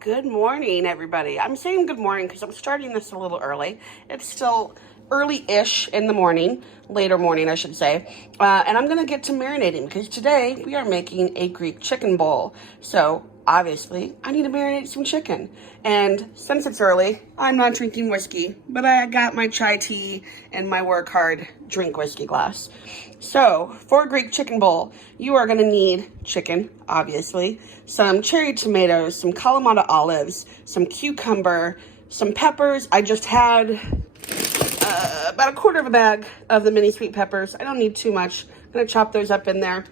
Good morning, everybody. I'm saying good morning because I'm starting this a little early. It's still early-ish in the morning, later morning, I should say. And I'm going to get to marinating because today we are making a Greek chicken bowl. So obviously, I need to marinate some chicken. And since it's early, I'm not drinking whiskey, but I got my chai tea and my work hard drink whiskey glass. So for a Greek chicken bowl, you are going to need chicken, obviously, some cherry tomatoes, some Kalamata olives, some cucumber, some peppers. I just had about a quarter of a bag of the mini sweet peppers. I don't need too much. I'm going to chop those up in there.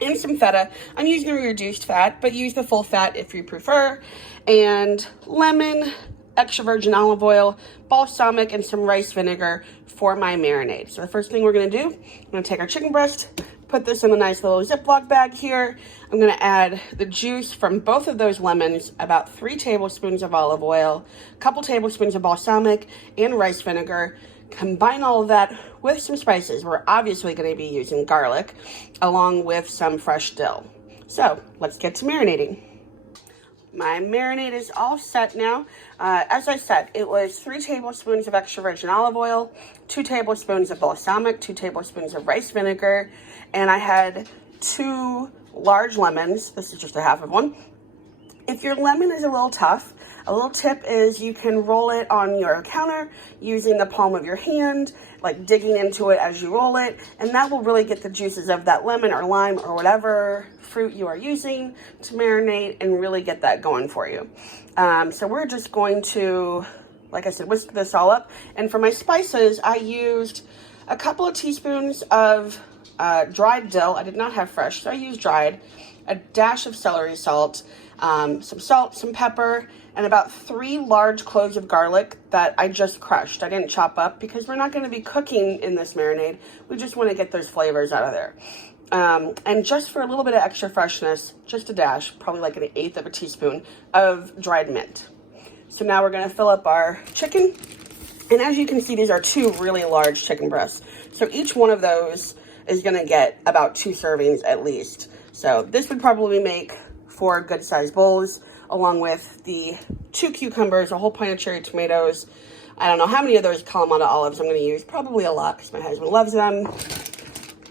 And some feta. I'm using a reduced fat, but use the full fat if you prefer. And lemon, extra virgin olive oil, balsamic, and some rice vinegar for my marinade. So the first thing we're going to do, I'm going to take our chicken breast, put this in a nice little Ziploc bag here. I'm going to add the juice from both of those lemons, about 3 tablespoons of olive oil, a couple tablespoons of balsamic, and rice vinegar. Combine all of that with some spices. We're obviously going to be using garlic along with some fresh dill. So let's get to marinating. My marinade is all set now. As I said, it was 3 tablespoons of extra virgin olive oil, 2 tablespoons of balsamic, 2 tablespoons of rice vinegar, and I had 2 large lemons. This is just a half of one. If your lemon is a little tough, a little tip is you can roll it on your counter using the palm of your hand, like digging into it as you roll it, and that will really get the juices of that lemon or lime or whatever fruit you are using to marinate and really get that going for you. So we're just going to, like I said, whisk this all up. And for my spices, I used a couple of teaspoons of dried dill. I did not have fresh, so I used dried, a dash of celery salt, some salt, some pepper, and about 3 large cloves of garlic that I just crushed. I didn't chop up because we're not going to be cooking in this marinade. We just want to get those flavors out of there. And just for a little bit of extra freshness, just a dash, probably like 1/8 of a teaspoon of dried mint. So now we're going to fill up our chicken. And as you can see, these are 2 really large chicken breasts. So each one of those is going to get about 2 servings at least. So this would probably make 4 good sized bowls, along with the 2 cucumbers, a whole pint of cherry tomatoes. I don't know how many of those Kalamata olives I'm going to use. Probably a lot because my husband loves them.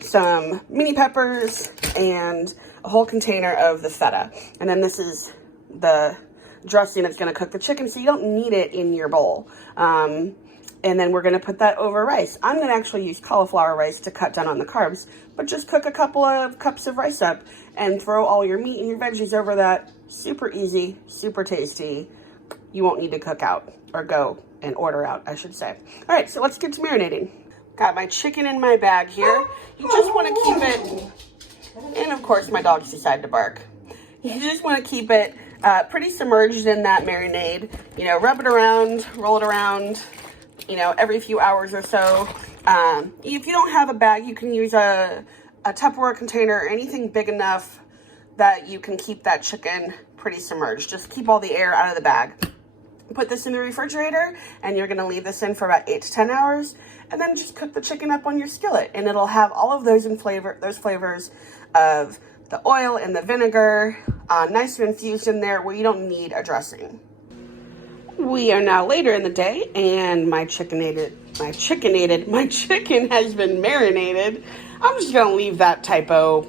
Some mini peppers and a whole container of the feta. And then this is the dressing that's going to cook the chicken, so you don't need it in your bowl. And then we're going to put that over rice. I'm going to actually use cauliflower rice to cut down on the carbs, but just cook a couple of cups of rice up and throw all your meat and your veggies over that. Super easy, super tasty. You won't need to cook out or go and order out, I should say. All right, so let's get to marinating. Got my chicken in my bag here. You just want to keep it, and of course my dogs decide to bark. You just want to keep it pretty submerged in that marinade. You know, rub it around, roll it around, you know, every few hours or so. If you don't have a bag, you can use a Tupperware container or anything big enough that you can keep that chicken pretty submerged. Just keep all the air out of the bag. Put this in the refrigerator, and you're going to leave this in for about 8 to 10 hours, and then just cook the chicken up on your skillet, and it'll have all of those flavors of the oil and the vinegar, nice and infused in there where you don't need a dressing. We are now later in the day, and my chicken has been marinated. I'm just gonna leave that typo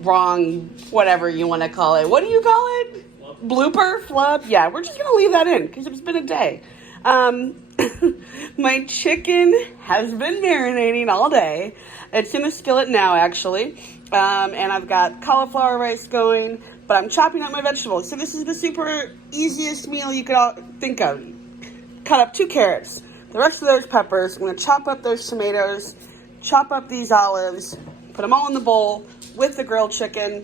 wrong, whatever you want to call it. What do you call it? Blooper? Flub? Yeah, we're just gonna leave that in because it's been a day. My chicken has been marinating all day. It's in a skillet now, actually. And I've got cauliflower rice going, but I'm chopping up my vegetables. So this is the super easiest meal you could think of. Cut up 2 carrots, the rest of those peppers. I'm going to chop up those tomatoes, chop up these olives, put them all in the bowl with the grilled chicken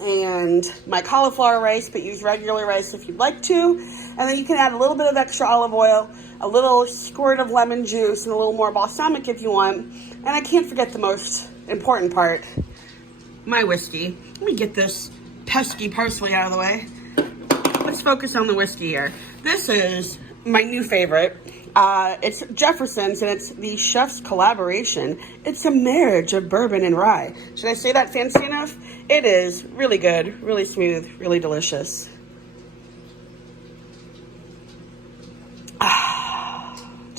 and my cauliflower rice, but use regular rice if you'd like to. And then you can add a little bit of extra olive oil, a little squirt of lemon juice, and a little more balsamic if you want. And I can't forget the most important part, my whiskey. Let me get this pesky parsley out of the way. Let's focus on the whiskey here. This is my new favorite. It's Jefferson's, and it's the chef's collaboration. It's a marriage of bourbon and rye. Should I say that fancy enough? It is really good, really smooth, really delicious.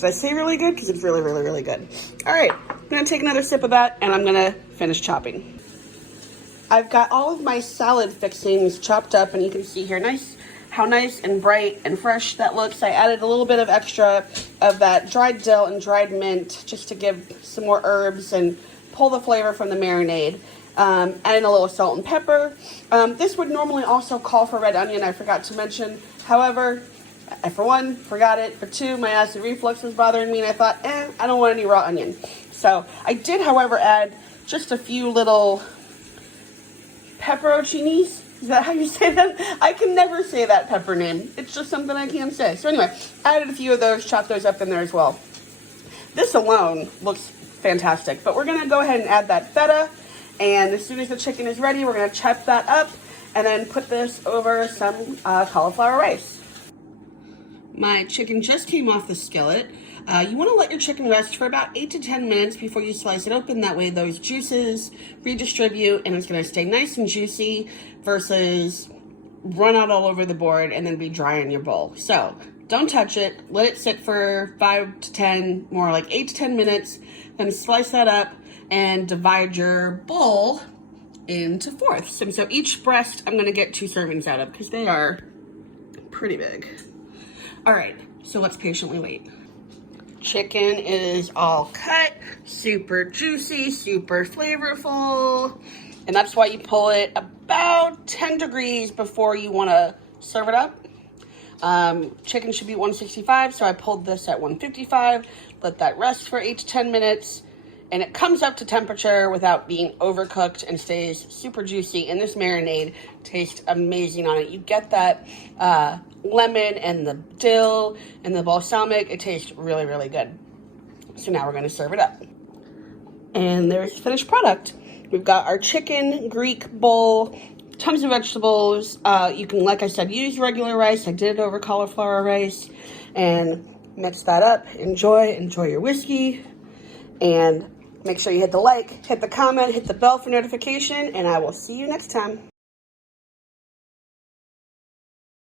Did I say really good? Because it's really, really, really good. All right, I'm gonna take another sip of that and I'm gonna finish chopping. I've got all of my salad fixings chopped up, and you can see here how nice and bright and fresh that looks. I added a little bit of extra of that dried dill and dried mint just to give some more herbs and pull the flavor from the marinade. Adding a little salt and pepper. This would normally also call for red onion, I forgot to mention. However, I, for one, forgot it. For two, my acid reflux was bothering me, and I thought, I don't want any raw onion. So I did, however, add just a few little pepperoncinis. Is that how you say that? I can never say that pepper name. It's just something I can't say. So anyway, added a few of those, chopped those up in there as well. This alone looks fantastic, but we're gonna go ahead and add that feta, and as soon as the chicken is ready, we're gonna chop that up and then put this over some cauliflower rice. My chicken just came off the skillet. You want to let your chicken rest for about 8 to 10 minutes before you slice it open. That way those juices redistribute and it's going to stay nice and juicy versus run out all over the board and then be dry in your bowl. So don't touch it. Let it sit for 5 to 10, more like 8 to 10 minutes. Then slice that up and divide your bowl into fourths. And so each breast I'm going to get 2 servings out of because they are pretty big. All right, so let's patiently wait. Chicken is all cut, super juicy, super flavorful, and that's why you pull it about 10 degrees before you want to serve it up. Chicken should be 165, so I pulled this at 155, let that rest for 8 to 10 minutes, and it comes up to temperature without being overcooked and stays super juicy, and this marinade tastes amazing on it. You get that lemon and the dill and the balsamic. It tastes really, really good. So now we're going to serve it up. And there's the finished product. We've got our chicken Greek bowl, tons of vegetables. You can, like I said, use regular rice. I did it over cauliflower rice. And mix that up. Enjoy your whiskey. And make sure you hit the like, hit the comment, hit the bell for notification, and I will see you next time.